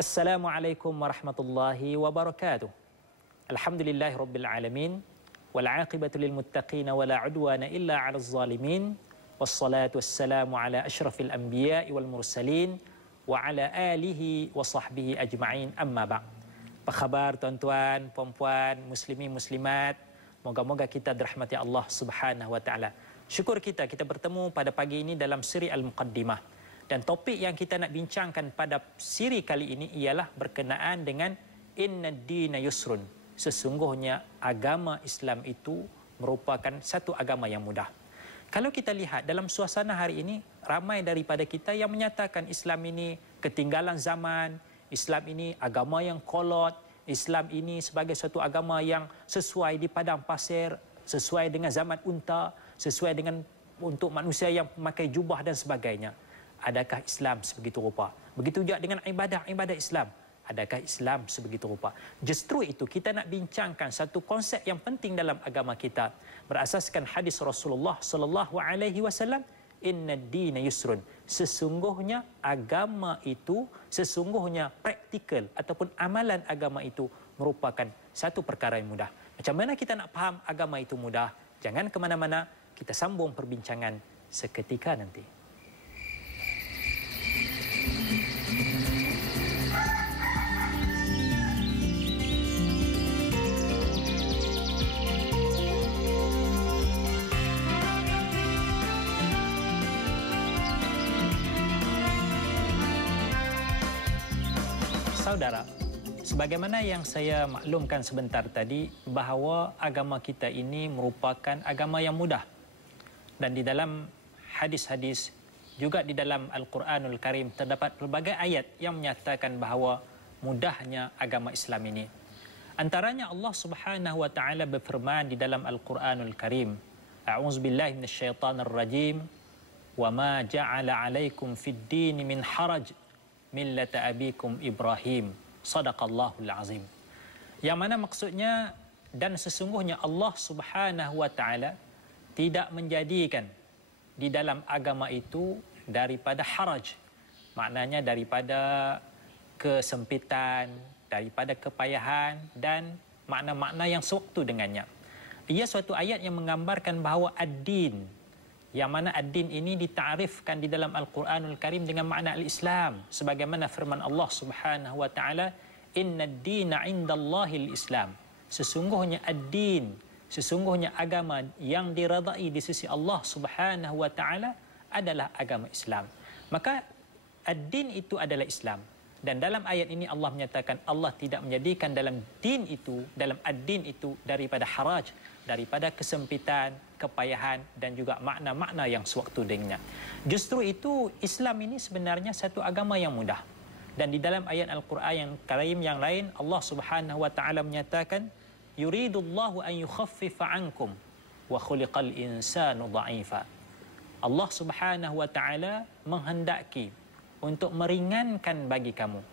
Assalamualaikum warahmatullahi wabarakatuh. Alhamdulillahi rabbil alamin. Wal aqibatu lil muttaqin wa la udwana illa 'alal zalimin. Wassalatu wassalamu ala asyrafil anbiya'i wal mursalin wa ala alihi wa sahbihi ajma'in, amma ba'd. Apa khabar tuan-tuan, puan-puan, muslimin, muslimat? Moga-moga kita dirahmati Allah Subhanahu wa taala. Syukur kita bertemu pada pagi ini dalam siri Al-Muqaddimah. Dan topik yang kita nak bincangkan pada siri kali ini ialah berkenaan dengan Inna Dina Yusrun. Sesungguhnya agama Islam itu merupakan satu agama yang mudah. Kalau kita lihat dalam suasana hari ini, ramai daripada kita yang menyatakan Islam ini ketinggalan zaman, Islam ini agama yang kolot, Islam ini sebagai satu agama yang sesuai di padang pasir, sesuai dengan zaman unta, sesuai dengan untuk manusia yang memakai jubah dan sebagainya. Adakah Islam sebegitu rupa? Begitu juga dengan ibadah Islam. Adakah Islam sebegitu rupa? Justru itu kita nak bincangkan satu konsep yang penting dalam agama kita berasaskan hadis Rasulullah sallallahu alaihi wasallam, Inna Dina Yusrun. Sesungguhnya agama itu, sesungguhnya praktikal ataupun amalan agama itu merupakan satu perkara yang mudah. Macam mana kita nak faham agama itu mudah? Jangan ke mana-mana, kita sambung perbincangan seketika nanti. Saudara, sebagaimana yang saya maklumkan sebentar tadi, bahawa agama kita ini merupakan agama yang mudah. Dan di dalam hadis-hadis, juga di dalam Al-Quranul Karim, terdapat pelbagai ayat yang menyatakan bahawa mudahnya agama Islam ini. Antaranya Allah Subhanahu wa taala berfirman di dalam Al-Quranul Karim, A'udzubillahi minasyaitonirrajim, wa ma ja'ala 'alaikum fid-din min haraj millata abikum Ibrahim, sadaqallahul azim. Yang mana maksudnya, dan sesungguhnya Allah Subhanahu wa taala tidak menjadikan di dalam agama itu daripada haraj, maknanya daripada kesempitan, daripada kepayahan dan makna-makna yang sewaktu dengannya. Ia suatu ayat yang menggambarkan bahawa ad-din, yang mana ad-din ini ditarifkan di dalam Al-Quranul Karim dengan makna al-Islam, sebagaimana firman Allah Subhanahu wa taala, Inna ad-dina 'indallahi al-Islam. Sesungguhnya ad-din, sesungguhnya agama yang diredai di sisi Allah Subhanahu wa taala adalah agama Islam. Maka ad-din itu adalah Islam. Dan dalam ayat ini Allah menyatakan Allah tidak menjadikan dalam din itu, dalam ad-din itu daripada haraj, daripada kesempitan, kepayahan dan juga makna-makna yang sewaktu dengannya. Justru itu Islam ini sebenarnya satu agama yang mudah. Dan di dalam ayat Al-Quran yang Karim yang lain, Allah Subhanahu wa taala menyatakan, yuridullahu an yukhaffifa ankum wa khuliqal insanu dha'ifa. Allah Subhanahu wa taala menghendaki untuk meringankan bagi kamu,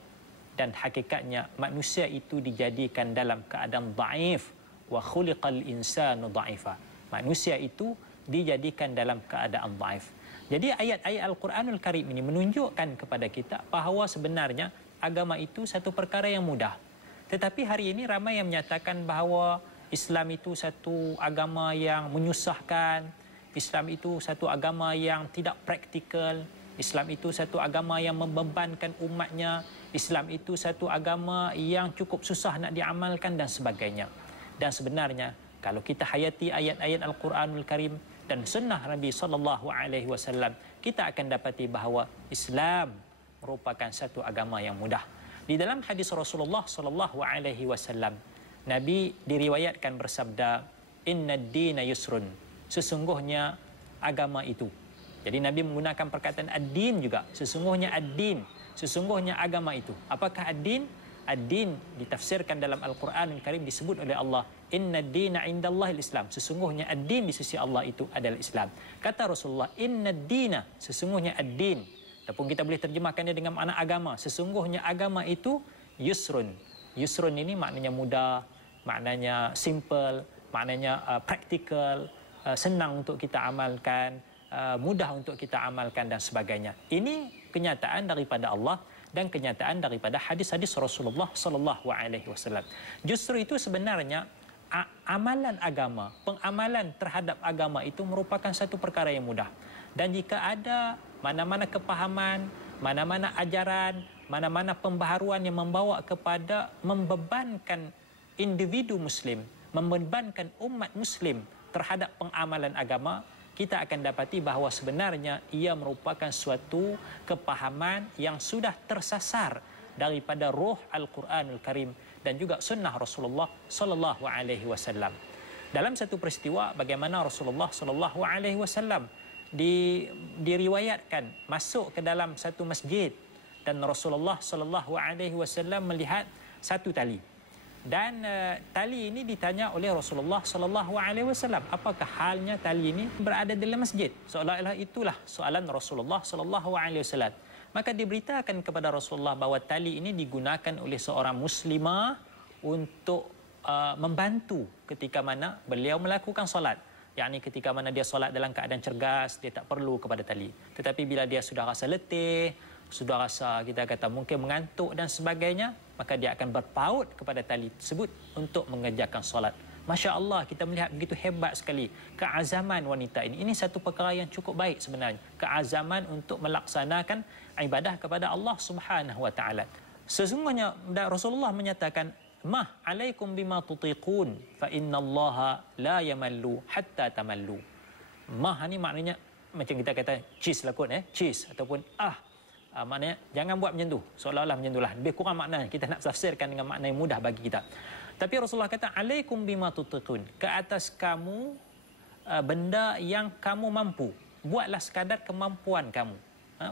dan hakikatnya manusia itu dijadikan dalam keadaan dhaif, wa khuliqal insanu dha'ifa. Manusia itu dijadikan dalam keadaan dhaif. Jadi ayat-ayat Al-Quranul Karim ini menunjukkan kepada kita bahawa sebenarnya agama itu satu perkara yang mudah. Tetapi hari ini ramai yang menyatakan bahawa Islam itu satu agama yang menyusahkan, Islam itu satu agama yang tidak praktikal, Islam itu satu agama yang membebankan umatnya, Islam itu satu agama yang cukup susah nak diamalkan dan sebagainya. Dan sebenarnya kalau kita hayati ayat-ayat Al-Quranul Karim dan sunnah Nabi SAW, kita akan dapati bahawa Islam merupakan satu agama yang mudah. Di dalam hadis Rasulullah SAW, Nabi diriwayatkan bersabda, Inna Dina Yusrun. Sesungguhnya agama itu. Jadi Nabi menggunakan perkataan ad-din juga. Sesungguhnya ad-din, sesungguhnya agama itu. Apakah ad-din? Ad-din ditafsirkan dalam Al-Quran Al-Karim disebut oleh Allah, Inna ad-dina 'indallahi al-Islam. Sesungguhnya ad-din di sisi Allah itu adalah Islam. Kata Rasulullah, Inna ad-dina, sesungguhnya ad-din. Ataupun kita boleh terjemahkannya dengan makna agama. Sesungguhnya agama itu yusrun. Yusrun ini maknanya mudah, maknanya simple, maknanya praktikal, senang untuk kita amalkan. mudah untuk kita amalkan dan sebagainya. Ini kenyataan daripada Allah dan kenyataan daripada hadis-hadis Rasulullah sallallahu alaihi wasallam. Justru itu sebenarnya amalan agama, pengamalan terhadap agama itu merupakan satu perkara yang mudah. Dan jika ada mana-mana kepahaman, mana-mana ajaran, mana-mana pembaharuan yang membawa kepada membebankan individu muslim, membebankan umat muslim terhadap pengamalan agama, kita akan dapati bahawa sebenarnya ia merupakan suatu kepahaman yang sudah tersasar daripada roh Al-Quranul Karim dan juga sunnah Rasulullah sallallahu alaihi wasallam. Dalam satu peristiwa bagaimana Rasulullah sallallahu alaihi wasallam diriwayatkan masuk ke dalam satu masjid dan Rasulullah sallallahu alaihi wasallam melihat satu tali. Dan tali ini ditanya oleh Rasulullah sallallahu alaihi wasallam, apakah halnya tali ini berada dalam masjid? Seolah-olah itulah soalan Rasulullah sallallahu alaihi wasallam. Maka diberitakan kepada Rasulullah bahawa tali ini digunakan oleh seorang muslimah untuk membantu ketika mana beliau melakukan solat. Yakni ketika mana dia solat dalam keadaan cergas, dia tak perlu kepada tali. Tetapi bila dia sudah rasa letih, sudah rasa kita kata mungkin mengantuk dan sebagainya, maka dia akan berpaut kepada tali tersebut untuk mengerjakan solat. Masya Allah, kita melihat begitu hebat sekali keazaman wanita ini. Ini satu perkara yang cukup baik sebenarnya. Keazaman untuk melaksanakan ibadah kepada Allah Subhanahu Wa Taala. Sesungguhnya Rasulullah menyatakan, "Mah alaikum bima tutiqun, fa innallaha la yamallu hatta tamallu." Mah ni maknanya macam kita kata cheese lah kot, cheese ataupun maknanya jangan buat macam tu, seolah-olah macam itulah. Lebih kurang maknanya, kita nak tafsirkan dengan makna yang mudah bagi kita. Tapi Rasulullah kata, alaikum bima tutiqun, ke atas kamu benda yang kamu mampu. Buatlah sekadar kemampuan kamu.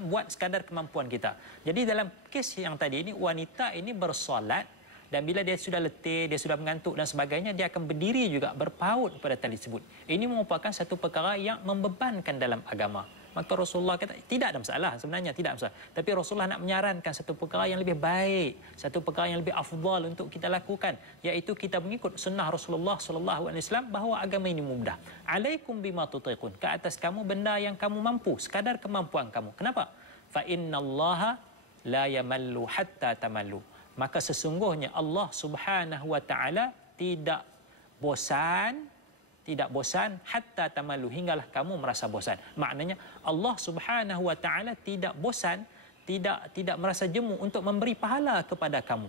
Buat sekadar kemampuan kita. Jadi dalam kes yang tadi ini, wanita ini bersolat dan bila dia sudah letih, dia sudah mengantuk dan sebagainya, dia akan berdiri juga berpaut pada tali tersebut. Ini merupakan satu perkara yang membebankan dalam agama. Maka Rasulullah kata, tidak ada masalah, sebenarnya tidak ada masalah. Tapi Rasulullah nak menyarankan satu perkara yang lebih baik, satu perkara yang lebih afdal untuk kita lakukan, iaitu kita mengikut sunnah Rasulullah sallallahu alaihi wasallam bahawa agama ini mudah. Alaikum bima tutiqun, ke atas kamu benda yang kamu mampu, sekadar kemampuan kamu. Kenapa? Fa innallaha la yamallu hatta tamallu. Maka sesungguhnya Allah Subhanahu wa taala tidak bosan hatta tamallu, hinggalah kamu merasa bosan. Maknanya Allah Subhanahu wa taala tidak bosan, tidak merasa jemu untuk memberi pahala kepada kamu.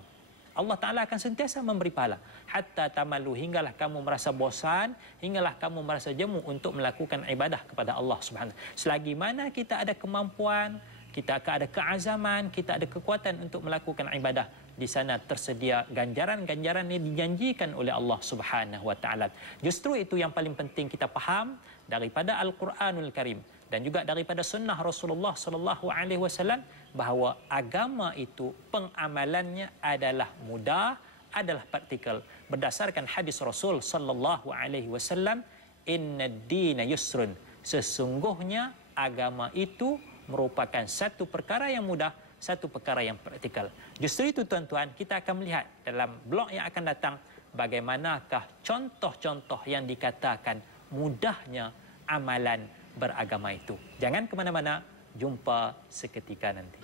Allah Taala akan sentiasa memberi pahala. Hatta tamallu, hinggalah kamu merasa bosan, hinggalah kamu merasa jemu untuk melakukan ibadah kepada Allah Subhanahu. Selagi mana kita ada kemampuan, kita ada keazaman, kita ada kekuatan untuk melakukan ibadah, di sana tersedia ganjaran-ganjaran yang dijanjikan oleh Allah Subhanahu wa taala. Justru itu yang paling penting kita faham daripada Al-Quranul Karim dan juga daripada sunnah Rasulullah sallallahu alaihi wasallam bahawa agama itu pengamalannya adalah mudah, adalah praktikal. Berdasarkan hadis Rasul sallallahu alaihi wasallam, "Innad-dina yusrun." Sesungguhnya agama itu merupakan satu perkara yang mudah, satu perkara yang praktikal. Justru itu tuan-tuan, kita akan melihat dalam blok yang akan datang bagaimanakah contoh-contoh yang dikatakan mudahnya amalan beragama itu. Jangan ke mana-mana, jumpa seketika nanti.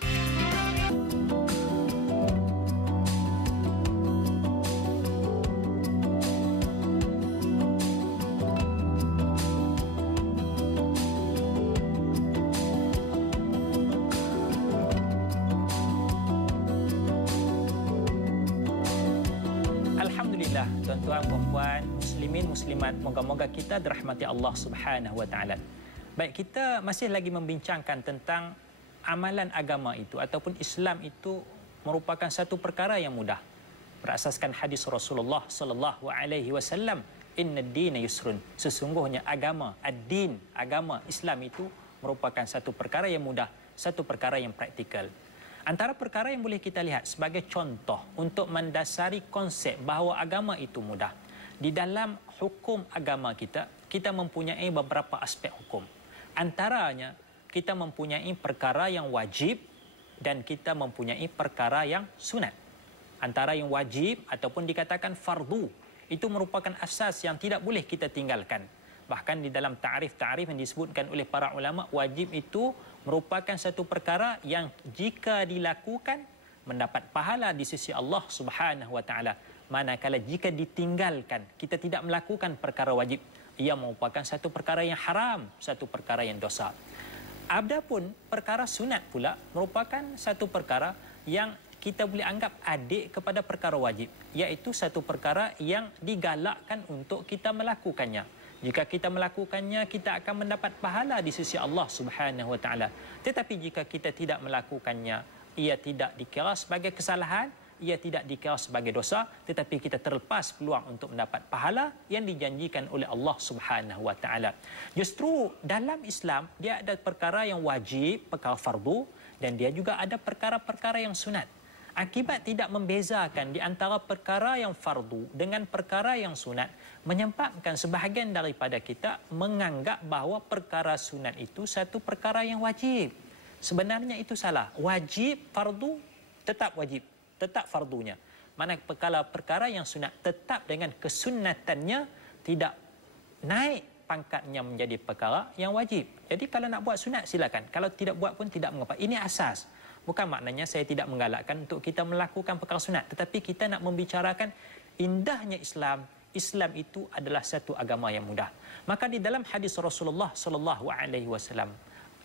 Tuan-tuan, puan-puan, muslimin, muslimat, moga-moga kita dirahmati Allah Subhanahu wa taala. Baik, kita masih lagi membincangkan tentang amalan agama itu ataupun Islam itu merupakan satu perkara yang mudah. Berasaskan hadis Rasulullah sallallahu alaihi wasallam, "Innad-dina yusrun." Sesungguhnya agama, ad-din, agama Islam itu merupakan satu perkara yang mudah, satu perkara yang praktikal. Antara perkara yang boleh kita lihat sebagai contoh untuk mendasari konsep bahawa agama itu mudah. Di dalam hukum agama kita, kita mempunyai beberapa aspek hukum. Antaranya, kita mempunyai perkara yang wajib dan kita mempunyai perkara yang sunat. Antara yang wajib ataupun dikatakan fardu, itu merupakan asas yang tidak boleh kita tinggalkan. Bahkan di dalam ta'rif-ta'rif yang disebutkan oleh para ulama, wajib itu merupakan satu perkara yang jika dilakukan mendapat pahala di sisi Allah Subhanahu wa taala. Manakala jika ditinggalkan, kita tidak melakukan perkara wajib, ia merupakan satu perkara yang haram, satu perkara yang dosa. Adapun perkara sunat pula merupakan satu perkara yang kita boleh anggap adik kepada perkara wajib, iaitu satu perkara yang digalakkan untuk kita melakukannya. Jika kita melakukannya, kita akan mendapat pahala di sisi Allah Subhanahu wa taala. Tetapi jika kita tidak melakukannya, ia tidak dikira sebagai kesalahan, ia tidak dikira sebagai dosa, tetapi kita terlepas peluang untuk mendapat pahala yang dijanjikan oleh Allah Subhanahu wa taala. Justru dalam Islam dia ada perkara yang wajib, perkara fardu, dan dia juga ada perkara-perkara yang sunat. Akibat tidak membezakan di antara perkara yang fardu dengan perkara yang sunat menyebabkan sebahagian daripada kita menganggap bahawa perkara sunat itu satu perkara yang wajib. Sebenarnya itu salah. Wajib, fardu tetap wajib, tetap fardunya. Manakala perkara yang sunat tetap dengan kesunatannya, tidak naik pangkatnya menjadi perkara yang wajib. Jadi kalau nak buat sunat silakan, kalau tidak buat pun tidak mengapa. Ini asas. Bukan maknanya saya tidak menggalakkan untuk kita melakukan perkara sunat, tetapi kita nak membicarakan indahnya Islam. Islam itu adalah satu agama yang mudah. Maka di dalam hadis Rasulullah sallallahu alaihi wasallam,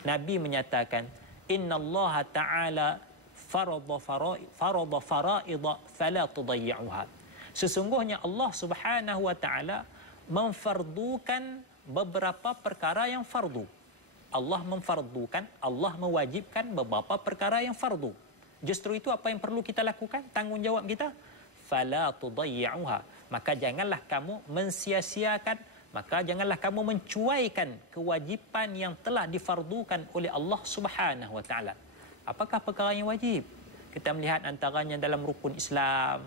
Nabi menyatakan, "Innallaha ta'ala farada fara'idha fala tudayyi'uha." Sesungguhnya Allah Subhanahu wa taala memfardukan beberapa perkara yang fardu. Allah memfardukan, Allah mewajibkan beberapa perkara yang fardu. Justru itu apa yang perlu kita lakukan? Tanggungjawab kita. Fala tudayyi'uha. Maka janganlah kamu mensia-siakan, maka janganlah kamu mencuaikan kewajipan yang telah difardukan oleh Allah Subhanahu wa taala. Apakah perkara yang wajib? Kita melihat antaranya dalam rukun Islam.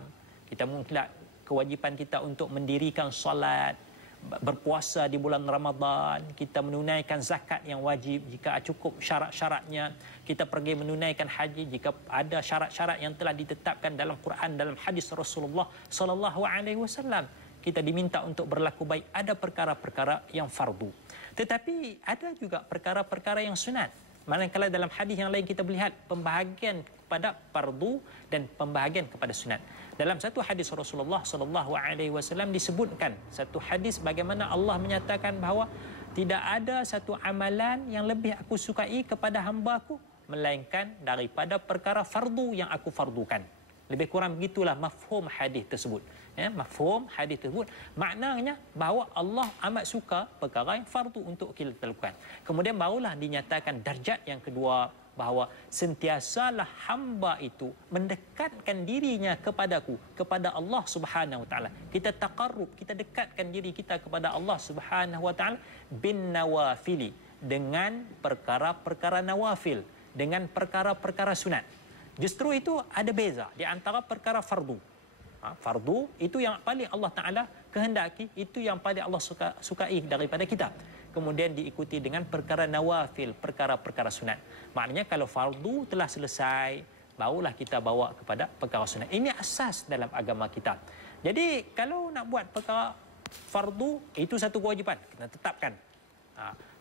Kita melihat kewajipan kita untuk mendirikan solat, berpuasa di bulan Ramadan, kita menunaikan zakat yang wajib jika cukup syarat-syaratnya, kita pergi menunaikan haji jika ada syarat-syarat yang telah ditetapkan dalam Quran, dalam hadis Rasulullah sallallahu alaihi wasallam. Kita diminta untuk berlaku baik. Ada perkara-perkara yang fardu. Tetapi ada juga perkara-perkara yang sunat. Manakala dalam hadis yang lain kita melihat pembahagian kepada fardu dan pembahagian kepada sunat. Dalam satu hadis Rasulullah sallallahu alaihi wasallam disebutkan satu hadis bagaimana Allah menyatakan bahawa tidak ada satu amalan yang lebih aku sukai kepada hamba-Ku melainkan daripada perkara fardu yang aku fardukan. Lebih kurang begitulah mafhum hadis tersebut. Mafhum hadis tersebut maknanya bahawa Allah amat suka perkara yang fardu untuk kita lakukan. Kemudian barulah dinyatakan darjat yang kedua, bahawa sentiasalah hamba itu mendekatkan dirinya kepadaku, kepada Allah Subhanahu wa taala. Kita taqarrub, kita dekatkan diri kita kepada Allah Subhanahu wa taala bin nawafili, dengan perkara-perkara nawafil, dengan perkara-perkara sunat. Justru itu ada beza di antara perkara fardu. Fardu itu yang paling Allah Taala kehendaki, itu yang paling Allah sukai daripada kita. Kemudian diikuti dengan perkara nawafil, perkara-perkara sunat. Maknanya kalau fardu telah selesai, barulah kita bawa kepada perkara sunat. Ini asas dalam agama kita. Jadi kalau nak buat perkara fardu, itu satu kewajipan, kita tetapkan.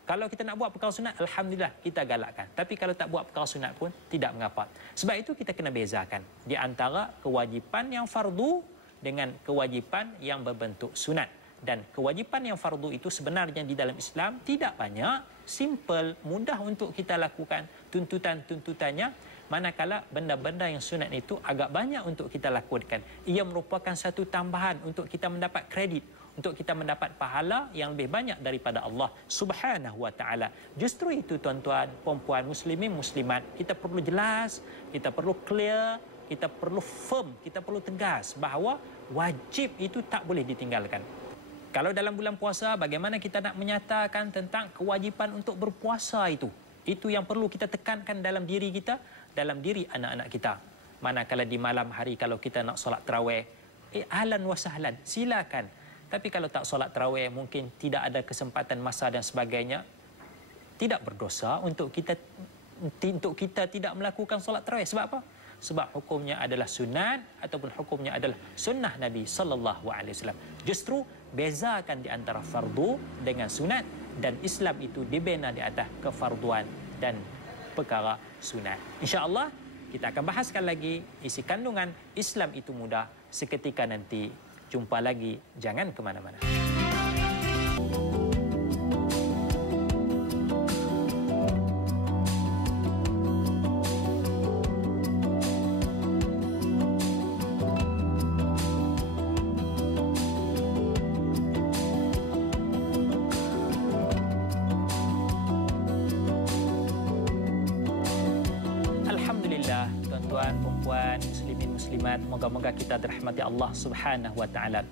Kalau kita nak buat perkara sunat, alhamdulillah kita galakkan. Tapi kalau tak buat perkara sunat pun tidak mengapa. Sebab itu kita kena bezakan di antara kewajipan yang fardu dengan kewajipan yang berbentuk sunat. Dan kewajipan yang fardu itu sebenarnya di dalam Islam tidak banyak, simple, mudah untuk kita lakukan tuntutan-tuntutannya. Manakala benda-benda yang sunat itu agak banyak untuk kita lakukan. Ia merupakan satu tambahan untuk kita mendapat kredit, untuk kita mendapat pahala yang lebih banyak daripada Allah Subhanahu wa taala. Justru itu tuan-tuan, puan-puan, muslimin, muslimat, kita perlu jelas, kita perlu clear, kita perlu firm, kita perlu tegas bahawa wajib itu tak boleh ditinggalkan. Kalau dalam bulan puasa, bagaimana kita nak menyatakan tentang kewajipan untuk berpuasa itu? Itu yang perlu kita tekankan dalam diri kita, dalam diri anak-anak kita. Manakala di malam hari kalau kita nak solat tarawih, ahlan wa sahlan, silakan. Tapi kalau tak solat tarawih, mungkin tidak ada kesempatan masa dan sebagainya, tidak berdosa untuk kita tidak melakukan solat tarawih. Sebab apa? Sebab hukumnya adalah sunat ataupun hukumnya adalah sunnah Nabi sallallahu alaihi wasallam. Justru bezakan di antara fardu dengan sunat, dan Islam itu dibina di atas kefarduan dan perkara sunat. Insya-Allah kita akan bahaskan lagi isi kandungan Islam itu mudah seketika nanti. Jumpa lagi, jangan ke mana-mana. Tuan-tuan, perempuan, muslimin, muslimat, moga-moga kita dirahmati Allah Subhanahu wa taala.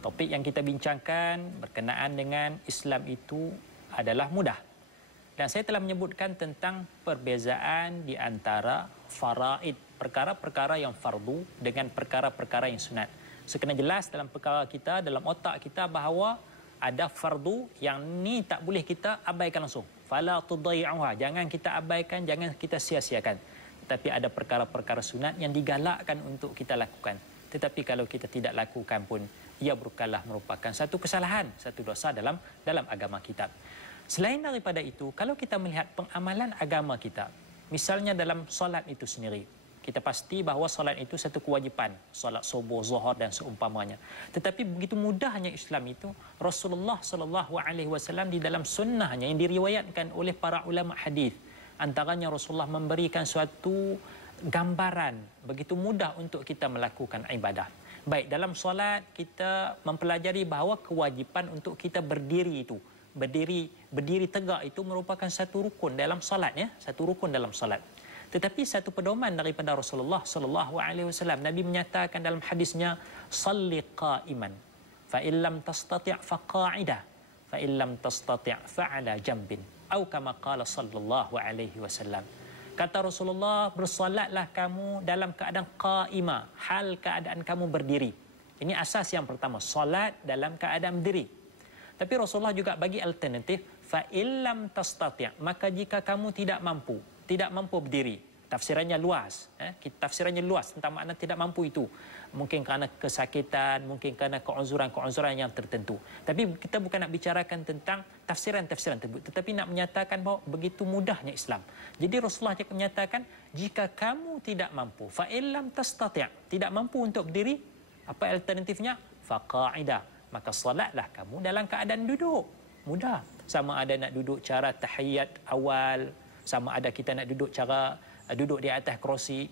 Topik yang kita bincangkan berkenaan dengan Islam itu adalah mudah. Dan saya telah menyebutkan tentang perbezaan di antara faraid, perkara-perkara yang fardu dengan perkara-perkara yang sunat. Sekena jelas dalam perkara kita, dalam otak kita bahawa ada fardu yang ni tak boleh kita abaikan langsung. Fala tudayyi'uha, jangan kita abaikan, jangan kita sia-siakan. Tetapi ada perkara-perkara sunat yang digalakkan untuk kita lakukan. Tetapi kalau kita tidak lakukan pun, ia bukanlah merupakan satu kesalahan, satu dosa dalam agama kita. Selain daripada itu, kalau kita melihat pengamalan agama kita, misalnya dalam solat itu sendiri, kita pasti bahawa solat itu satu kewajipan, solat subuh, zuhur dan seumpamanya. Tetapi begitu mudahnya Islam itu, Rasulullah SAW di dalam sunnahnya yang diriwayatkan oleh para ulama hadis, antaranya Rasulullah memberikan suatu gambaran begitu mudah untuk kita melakukan ibadah. Baik, dalam solat kita mempelajari bahawa kewajipan untuk kita berdiri itu, berdiri tegak itu merupakan satu rukun dalam solat, ya, satu rukun dalam solat. Tetapi satu pedoman daripada Rasulullah SAW, Nabi menyatakan dalam hadisnya, "Salli qa'iman, fa illam tastati' fa qa'ida, fa illam tastati' fa 'ala jambin." Atau kama qala sallallahu alaihi wasallam. Kata Rasulullah, bersolatlah kamu dalam keadaan qa'imah, hal keadaan kamu berdiri. Ini asas yang pertama, solat dalam keadaan berdiri. Tapi Rasulullah juga bagi alternatif, fa illam tastati', maka jika kamu tidak mampu berdiri. Tafsirannya luas, tafsirannya luas tentang makna tidak mampu itu. Mungkin kerana kesakitan, mungkin kerana keunzuran yang tertentu. Tapi kita bukan nak bicarakan tentang tafsiran-tafsiran tersebut, tetapi nak menyatakan bahawa begitu mudahnya Islam. Jadi Rasulullah menyatakan, jika kamu tidak mampu, fa illam tastati', tidak mampu untuk berdiri, apa alternatifnya? Fa qa'idah, maka solatlah kamu dalam keadaan duduk. Mudah. Sama ada nak duduk cara tahiyat awal, sama ada kita nak duduk cara duduk di atas kerusi,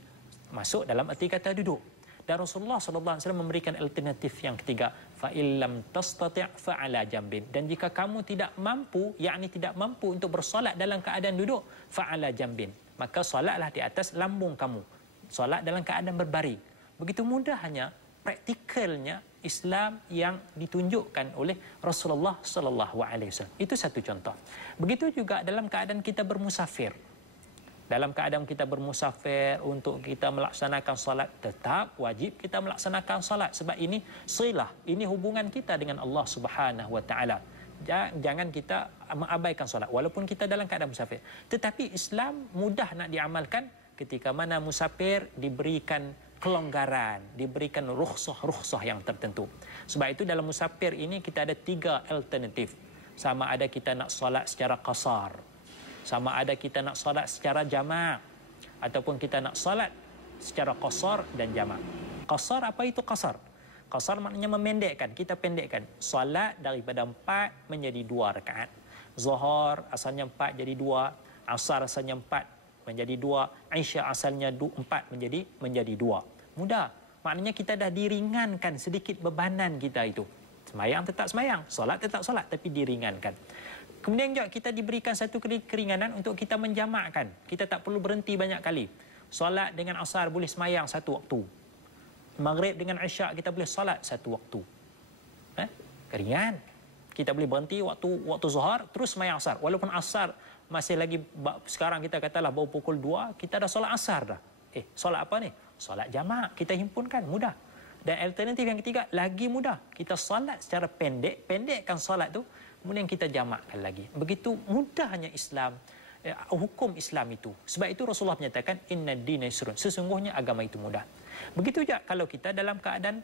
masuk dalam arti kata duduk. Dan Rasulullah SAW memberikan alternatif yang ketiga, fa illam tastati' fa 'ala jambin. Dan jika kamu tidak mampu, yakni tidak mampu untuk bersolat dalam keadaan duduk, fa 'ala jambin, maka solatlah di atas lambung kamu. Solat dalam keadaan berbaring. Begitu mudahnya, praktikalnya Islam yang ditunjukkan oleh Rasulullah SAW. Itu satu contoh. Begitu juga dalam keadaan kita bermusafir. Dalam keadaan kita bermusafir untuk kita melaksanakan solat, tetap wajib kita melaksanakan solat. Sebab ini silah, ini hubungan kita dengan Allah Subhanahu Wa Taala. Jangan kita mengabaikan solat walaupun kita dalam keadaan musafir. Tetapi Islam mudah nak diamalkan ketika mana musafir diberikan kelonggaran, diberikan rukhsah yang tertentu. Sebab itu dalam musafir ini kita ada 3 alternatif. Sama ada kita nak solat secara qasar, sama ada kita nak solat secara jamak, ataupun kita nak solat secara qasar dan jamak. Qasar, apa itu qasar? Qasar maknanya memendekkan, kita pendekkan. Solat daripada 4 menjadi 2 rakaat. Zuhur asalnya 4 jadi 2, Asar asalnya 4 menjadi 2, Isya asalnya 4 menjadi 2. Mudah. Maknanya kita dah diringankan sedikit bebanan kita itu. Semayang tetap semayang, solat tetap solat, tapi diringankan. Kemudian juga kita diberikan satu keringanan untuk kita menjamakkan. Kita tak perlu berhenti banyak kali. Solat dengan asar boleh semayang satu waktu. Maghrib dengan isyak kita boleh solat satu waktu. Keringan. Kita boleh berhenti waktu zuhur, terus semayang asar. Walaupun asar masih lagi, sekarang kita katalah baru pukul 2, kita dah solat asar dah. Solat apa ni? Solat jamak. Kita himpunkan, mudah. Dan alternatif yang ketiga, lagi mudah. Kita solat secara pendekkan solat tu, kemudian kita jamakkan lagi. Begitu mudahnya Islam, hukum Islam itu. Sebab itu Rasulullah menyatakan, inna dina yusrun. Sesungguhnya agama itu mudah. Begitu juga kalau kita dalam keadaan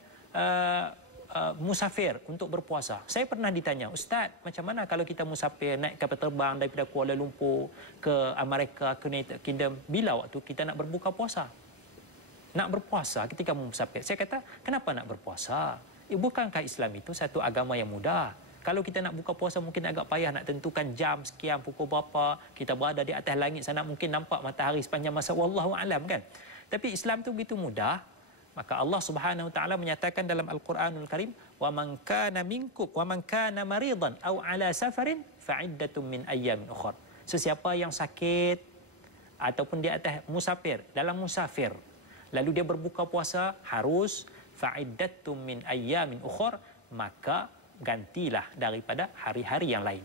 musafir untuk berpuasa. Saya pernah ditanya, Ustaz, macam mana kalau kita musafir naik kapal terbang daripada Kuala Lumpur ke Amerika, ke United Kingdom, bila waktu kita nak berbuka puasa? Nak berpuasa ketika musafir. Saya kata, kenapa nak berpuasa? Bukankah Islam itu satu agama yang mudah? Kalau kita nak buka puasa mungkin agak payah nak tentukan jam sekian, pukul berapa, kita berada di atas langit sana mungkin nampak matahari sepanjang masa, wallahu alam kan. Tapi Islam itu begitu mudah. Maka Allah Subhanahu wa taala menyatakan dalam Al-Quranul Karim, "Wa man kana minkum wa man kana maridan aw ala safarin fa iddatun min ayyamin ukhra." Sesiapa yang sakit ataupun di atas musafir, dalam musafir, lalu dia berbuka puasa, harus fa iddatun min ayyamin ukhra, maka gantilah daripada hari-hari yang lain.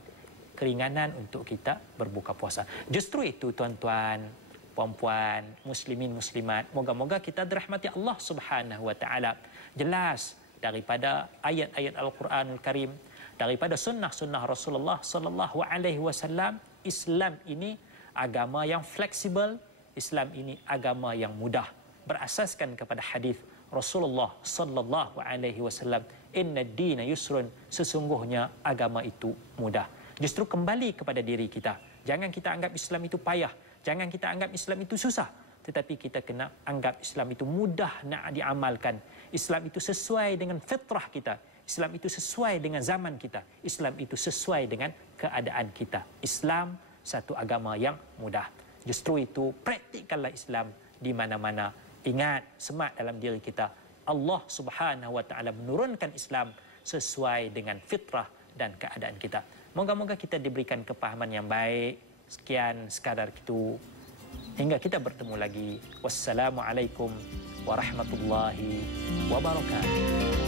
Keringanan untuk kita berbuka puasa. Justru itu tuan-tuan, puan-puan, muslimin, muslimat, moga-moga kita dirahmati Allah Subhanahu wa taala. Jelas daripada ayat-ayat Al-Quranul Karim, daripada sunnah-sunnah Rasulullah sallallahu alaihi wasallam, Islam ini agama yang fleksibel, Islam ini agama yang mudah, berasaskan kepada hadis Rasulullah sallallahu alaihi wasallam, "Inna ad-dina yusrun", sesungguhnya agama itu mudah. Justru kembali kepada diri kita. Jangan kita anggap Islam itu payah. Jangan kita anggap Islam itu susah, tetapi kita kena anggap Islam itu mudah nak diamalkan. Islam itu sesuai dengan fitrah kita. Islam itu sesuai dengan zaman kita. Islam itu sesuai dengan keadaan kita. Islam satu agama yang mudah. Justru itu, praktikkanlah Islam di mana-mana. Ingat, semat dalam diri kita. Allah Subhanahu wa taala menurunkan Islam sesuai dengan fitrah dan keadaan kita. Moga-moga kita diberikan kepahaman yang baik. Sekian sekadar itu. Hingga kita bertemu lagi. Wassalamualaikum warahmatullahi wabarakatuh.